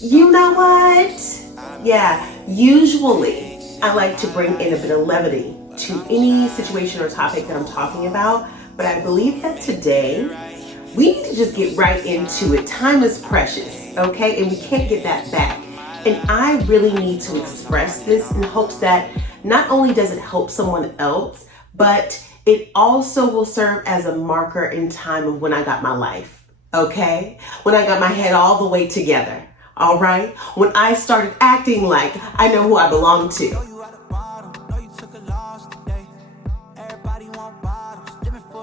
You know what? Yeah, usually I like to bring in a bit of levity to any situation or topic that I'm talking about, but I believe that today we need to just get right into it. Time is precious, okay? And we can't get that back. And I really need to express this in hopes that not only does it help someone else, but it also will serve as a marker in time of when I got my life, okay? When I got my head all the way together. All right. When I started acting like I know who I belong to.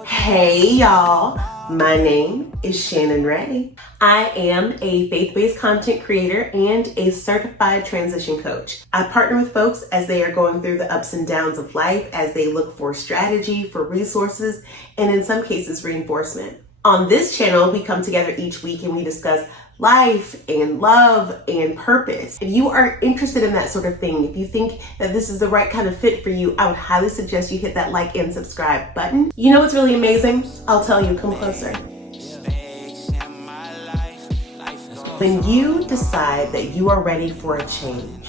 Hey, y'all. My name is Shannon Reddy. I am a faith-based content creator and a certified transition coach. I partner with folks as they are going through the ups and downs of life, as they look for strategy, for resources, and in some cases, reinforcement. On this channel, we come together each week and we discuss life and love and purpose. If you are interested in that sort of thing, if you think that this is the right kind of fit for you, I would highly suggest you hit that like and subscribe button. You know what's really amazing? I'll tell you, come closer. When you decide that you are ready for a change,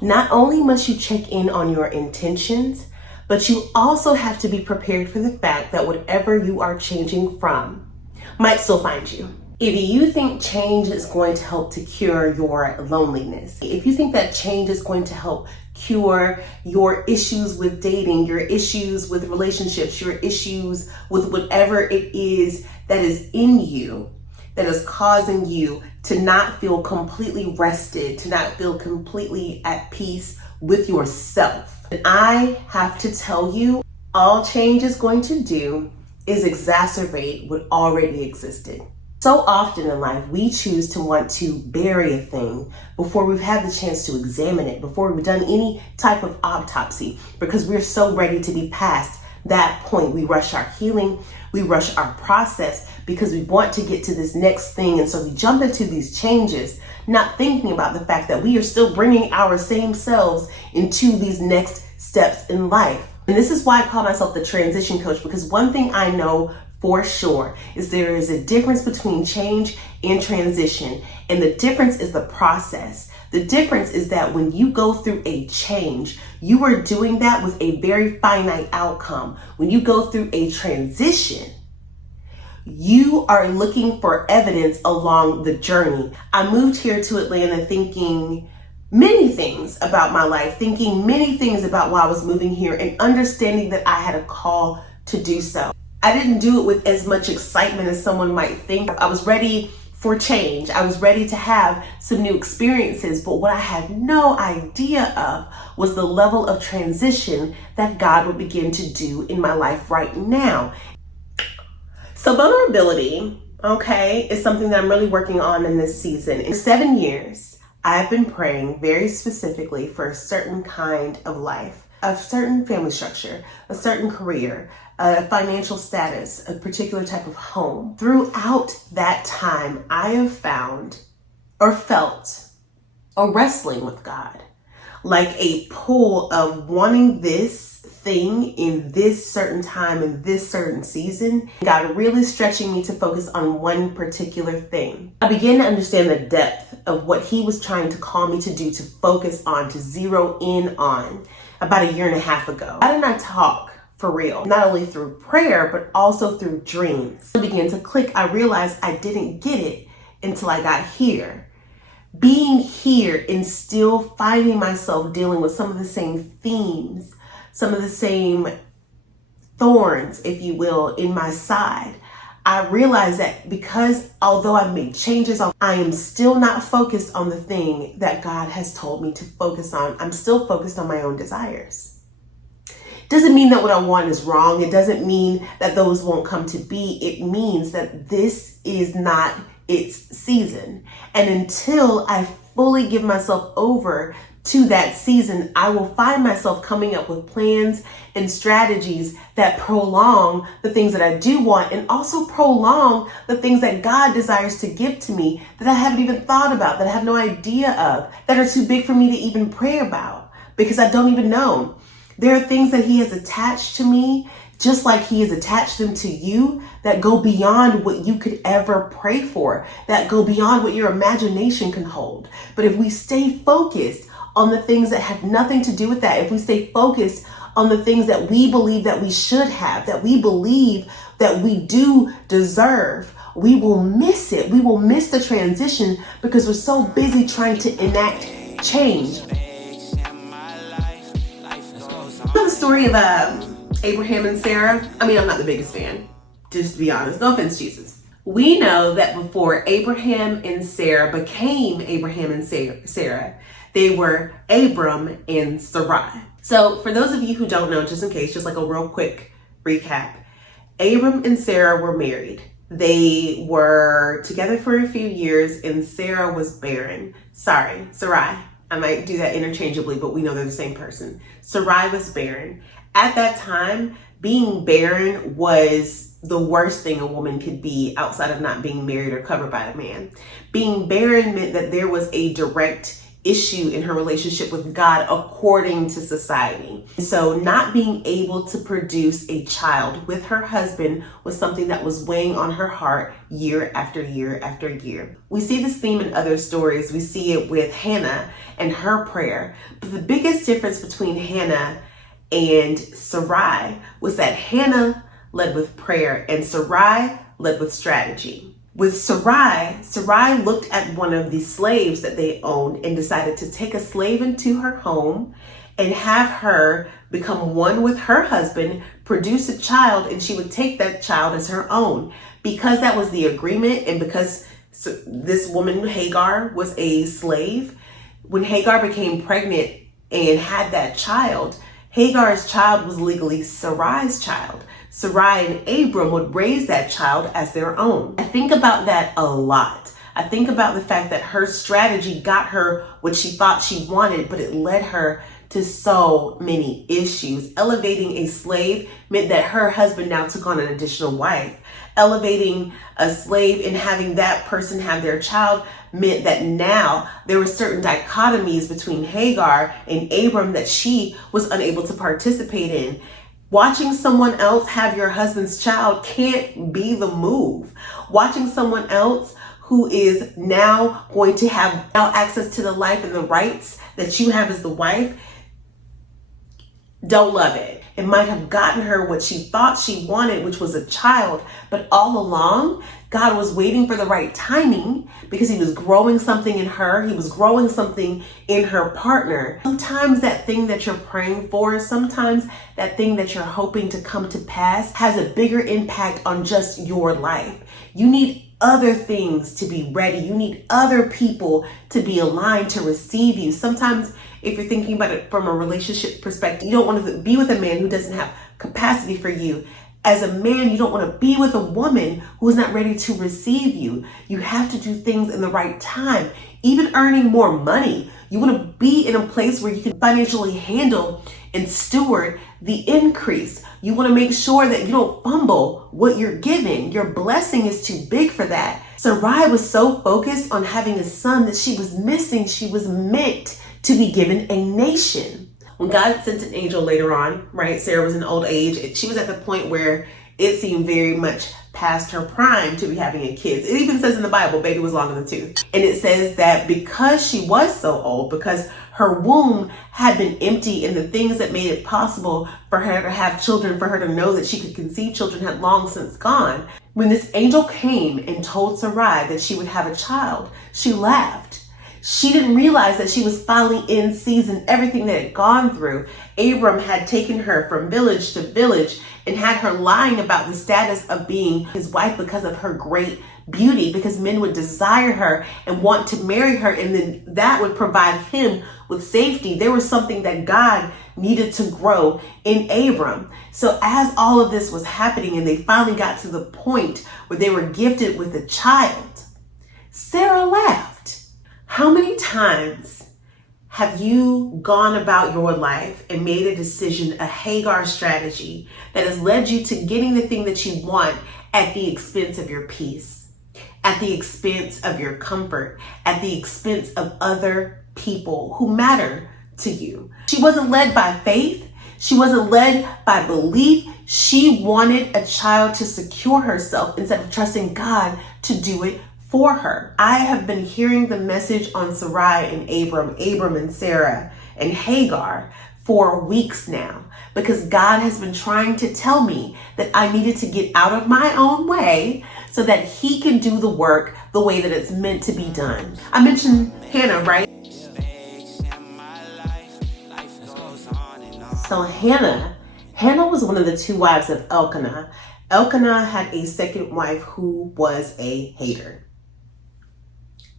not only must you check in on your intentions, but you also have to be prepared for the fact that whatever you are changing from might still find you. If you think change is going to help to cure your loneliness, if you think that change is going to help cure your issues with dating, your issues with relationships, your issues with whatever it is that is in you, that is causing you to not feel completely rested, to not feel completely at peace with yourself. And I have to tell you, all change is going to do is exacerbate what already existed. So often in life, we choose to want to bury a thing before we've had the chance to examine it, before we've done any type of autopsy, because we're so ready to be past that point. We rush our healing, we rush our process because we want to get to this next thing. And so we jump into these changes, not thinking about the fact that we are still bringing our same selves into these next steps in life. And this is why I call myself the transition coach, because one thing I know for sure is there is a difference between change and transition. And the difference is the process. The difference is that when you go through a change, you are doing that with a very finite outcome. When you go through a transition, you are looking for evidence along the journey. I moved here to Atlanta thinking many things about my life, thinking many things about why I was moving here, and understanding that I had a call to do so. I didn't do it with as much excitement as someone might think. I was ready for change. I was ready to have some new experiences, but what I had no idea of was the level of transition that God would begin to do in my life right now. So vulnerability, okay, is something that I'm really working on in this season. In 7 years, I've been praying very specifically for a certain kind of life, a certain family structure, a certain career, a financial status, a particular type of home. Throughout that time, I have found or felt a wrestling with God, like a pull of wanting this thing in this certain time, in this certain season. God really stretching me to focus on one particular thing. I began to understand the depth of what he was trying to call me to do, to focus on, to zero in on about a year and a half ago. Why didn't I talk? For real, not only through prayer, but also through dreams. It began to click. I realized I didn't get it until I got here. Being here and still finding myself dealing with some of the same themes, some of the same thorns, if you will, in my side. I realized that because although I've made changes, I am still not focused on the thing that God has told me to focus on. I'm still focused on my own desires. Doesn't mean that what I want is wrong. It doesn't mean that those won't come to be. It means that this is not its season. And until I fully give myself over to that season, I will find myself coming up with plans and strategies that prolong the things that I do want, and also prolong the things that God desires to give to me that I haven't even thought about, that I have no idea of, that are too big for me to even pray about, because I don't even know. There are things that he has attached to me just like he has attached them to you, that go beyond what you could ever pray for, that go beyond what your imagination can hold. But if we stay focused on the things that have nothing to do with that, if we stay focused on the things that we believe that we should have, that we believe that we do deserve, we will miss it. We will miss the transition because we're so busy trying to enact change. You know the story of Abraham and Sarah? I mean, I'm not the biggest fan, just to be honest. No offense, Jesus. We know that before Abraham and Sarah became Abraham and Sarah, they were Abram and Sarai. So for those of you who don't know, just in case, just like a real quick recap, Abram and Sarah were married. They were together for a few years and Sarah was barren. Sorry, Sarai. I might do that interchangeably, but we know they're the same person. Sarai was barren. At that time, being barren was the worst thing a woman could be outside of not being married or covered by a man. Being barren meant that there was a direct issue in her relationship with God according to society. So not being able to produce a child with her husband was something that was weighing on her heart year after year after year. We see this theme in other stories. We see it with Hannah and her prayer. But the biggest difference between Hannah and Sarai was that Hannah led with prayer and Sarai led with strategy. With Sarai looked at one of the slaves that they owned and decided to take a slave into her home and have her become one with her husband, produce a child, and she would take that child as her own. Because that was the agreement and because this woman, Haggar, was a slave, when Haggar became pregnant and had that child, Hagar's child was legally Sarai's child. Sarai and Abram would raise that child as their own. I think about that a lot. I think about the fact that her strategy got her what she thought she wanted, but it led her to so many issues. Elevating a slave meant that her husband now took on an additional wife. Elevating a slave and having that person have their child meant that now there were certain dichotomies between Hagar and Abram that she was unable to participate in. Watching someone else have your husband's child can't be the move. Watching someone else who is now going to have now access to the life and the rights that you have as the wife, don't love it. It might have gotten her what she thought she wanted, which was a child, but all along, God was waiting for the right timing because he was growing something in her. He was growing something in her partner. Sometimes that thing that you're praying for, sometimes that thing that you're hoping to come to pass has a bigger impact on just your life. You need other things to be ready. You need other people to be aligned to receive you. Sometimes if you're thinking about it from a relationship perspective, you don't want to be with a man who doesn't have capacity for you. As a man, you don't want to be with a woman who is not ready to receive you. You have to do things in the right time. Even earning more money, you want to be in a place where you can financially handle and steward the increase. You want to make sure that you don't fumble what you're giving. Your blessing is too big for that. Sarai was so focused on having a son that she was missing. She was meant to be given a nation. When God sent an angel later on, right? Sarah was in old age. She was at the point where it seemed very much past her prime to be having a kid. It even says in the Bible, baby was long in the tooth. And it says that because she was so old, because her womb had been empty and the things that made it possible for her to have children, for her to know that she could conceive children had long since gone. When this angel came and told Sarai that she would have a child, she laughed. She didn't realize that she was finally in season, everything that had gone through. Abram had taken her from village to village and had her lying about the status of being his wife because of her great beauty, because men would desire her and want to marry her, and then that would provide him with safety. There was something that God needed to grow in Abram. So as all of this was happening and they finally got to the point where they were gifted with a child, Sarah laughed. How many times have you gone about your life and made a decision, a Haggar strategy that has led you to getting the thing that you want at the expense of your peace, at the expense of your comfort, at the expense of other people who matter to you? She wasn't led by faith. She wasn't led by belief. She wanted a child to secure herself instead of trusting God to do it for her. I have been hearing the message on Sarai and Abram and Sarah and Haggar for weeks now, because God has been trying to tell me that I needed to get out of my own way so that he can do the work the way that it's meant to be done. I mentioned Hannah, right? So Hannah was one of the two wives of Elkanah. Elkanah had a second wife who was a hater.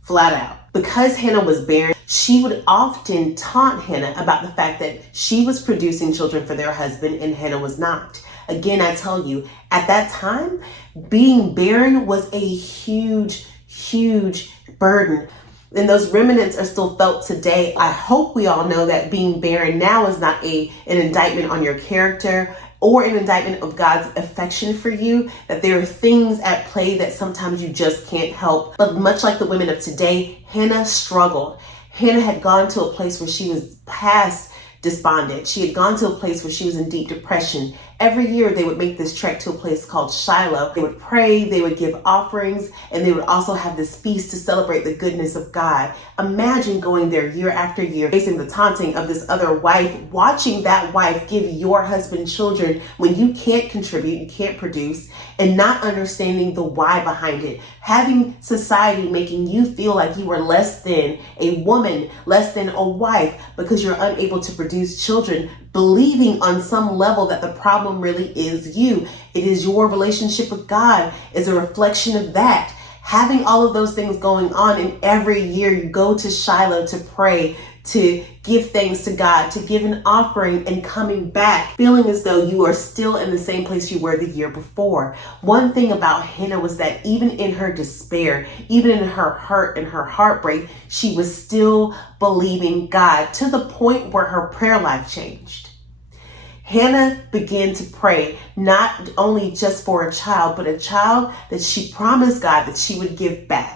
Flat out. Because Hannah was barren, she would often taunt Hannah about the fact that she was producing children for their husband and Hannah was not. Again, I tell you, at that time, being barren was a huge, huge burden. And those remnants are still felt today. I hope we all know that being barren now is not an indictment on your character or an indictment of God's affection for you, that there are things at play that sometimes you just can't help. But much like the women of today, Hannah struggled. Hannah had gone to a place where she was past despondent. She had gone to a place where she was in deep depression. Every year they would make this trek to a place called Shiloh. They would pray, they would give offerings, and they would also have this feast to celebrate the goodness of God. Imagine going there year after year, facing the taunting of this other wife, watching that wife give your husband children when you can't contribute, you can't produce, and not understanding the why behind it. Having society making you feel like you are less than a woman, less than a wife, because you're unable to produce children, believing on some level that the problem really is you. It is your relationship with God is a reflection of that. Having all of those things going on, and every year you go to Shiloh to pray, to give thanks to God, to give an offering, and coming back feeling as though you are still in the same place you were the year before. One thing about Hannah was that even in her despair, even in her hurt and her heartbreak, she was still believing God, to the point where her prayer life changed. Hannah began to pray not only just for a child, but a child that she promised God that she would give back.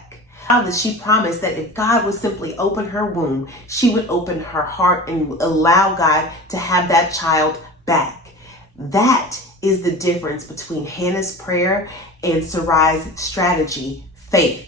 That she promised that if God would simply open her womb, she would open her heart and allow God to have that child back. That is the difference between Hannah's prayer and Sarai's strategy, faith.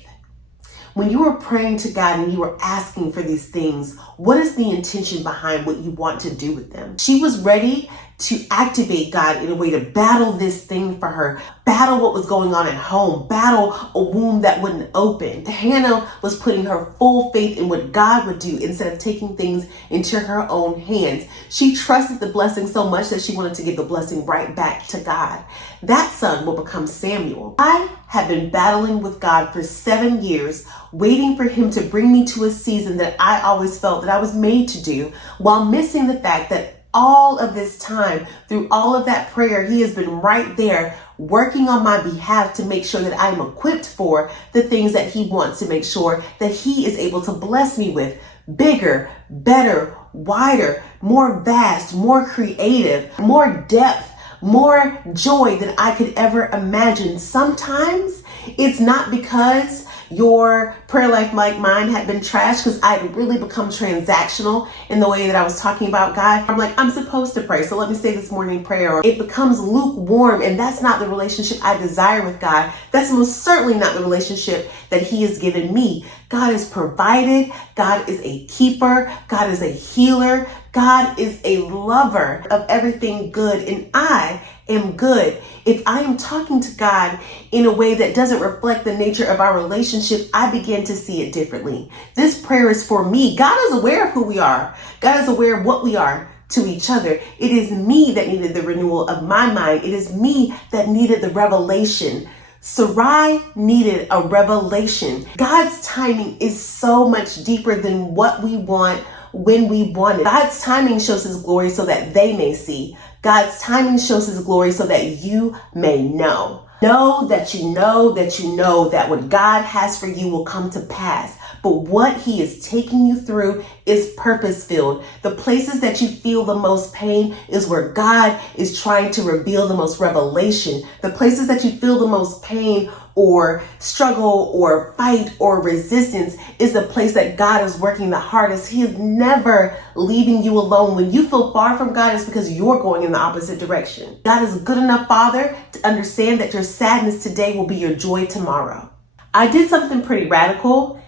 When you are praying to God and you are asking for these things, what is the intention behind what you want to do with them? She was ready to activate God in a way to battle this thing for her, battle what was going on at home, battle a womb that wouldn't open. Hannah was putting her full faith in what God would do instead of taking things into her own hands. She trusted the blessing so much that she wanted to give the blessing right back to God. That son will become Samuel. I have been battling with God for 7 years, waiting for him to bring me to a season that I always felt that I was made to do, while missing the fact that all of this time, through all of that prayer, he has been right there working on my behalf to make sure that I am equipped for the things that he wants to make sure that he is able to bless me with. Bigger, better, wider, more vast, more creative, more depth, more joy than I could ever imagine. Sometimes it's not because your prayer life like mine had been trashed, because I had really become transactional in the way that I was talking about God. I'm like, I'm supposed to pray, so let me say this morning prayer. Or it becomes lukewarm, and that's not the relationship I desire with God. That's most certainly not the relationship that he has given me. God has provided. God is a keeper. God is a healer. God is a lover of everything good, and I am good. If I am talking to God in a way that doesn't reflect the nature of our relationship, I begin to see it differently. This prayer is for me. God is aware of who we are. God is aware of what we are to each other. It is me that needed the renewal of my mind. It is me that needed the revelation. Sarai needed a revelation. God's timing is so much deeper than what we want when we want it. God's timing shows his glory so that they may see. God's timing shows his glory so that you may know. Know that you know that you know that what God has for you will come to pass. But what he is taking you through is purpose-filled. The places that you feel the most pain is where God is trying to reveal the most revelation. The places that you feel the most pain or struggle or fight or resistance is the place that God is working the hardest. He is never leaving you alone. When you feel far from God, it's because you're going in the opposite direction. God is a good enough Father to understand that your sadness today will be your joy tomorrow. I did something pretty radical,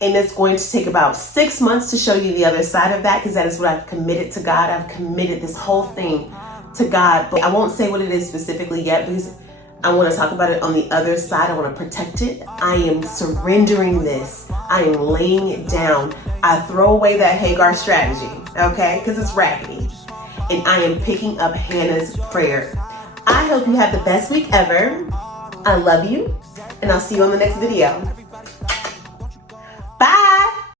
and it's going to take about 6 months to show you the other side of that, because that is what I've committed to God. I've committed this whole thing to God, but I won't say what it is specifically yet because I want to talk about it on the other side. I want to protect it. I am surrendering this. I am laying it down. I throw away that Haggar strategy, okay? Because it's raggedy. And I am picking up Hannah's prayer. I hope you have the best week ever. I love you, and I'll see you on the next video.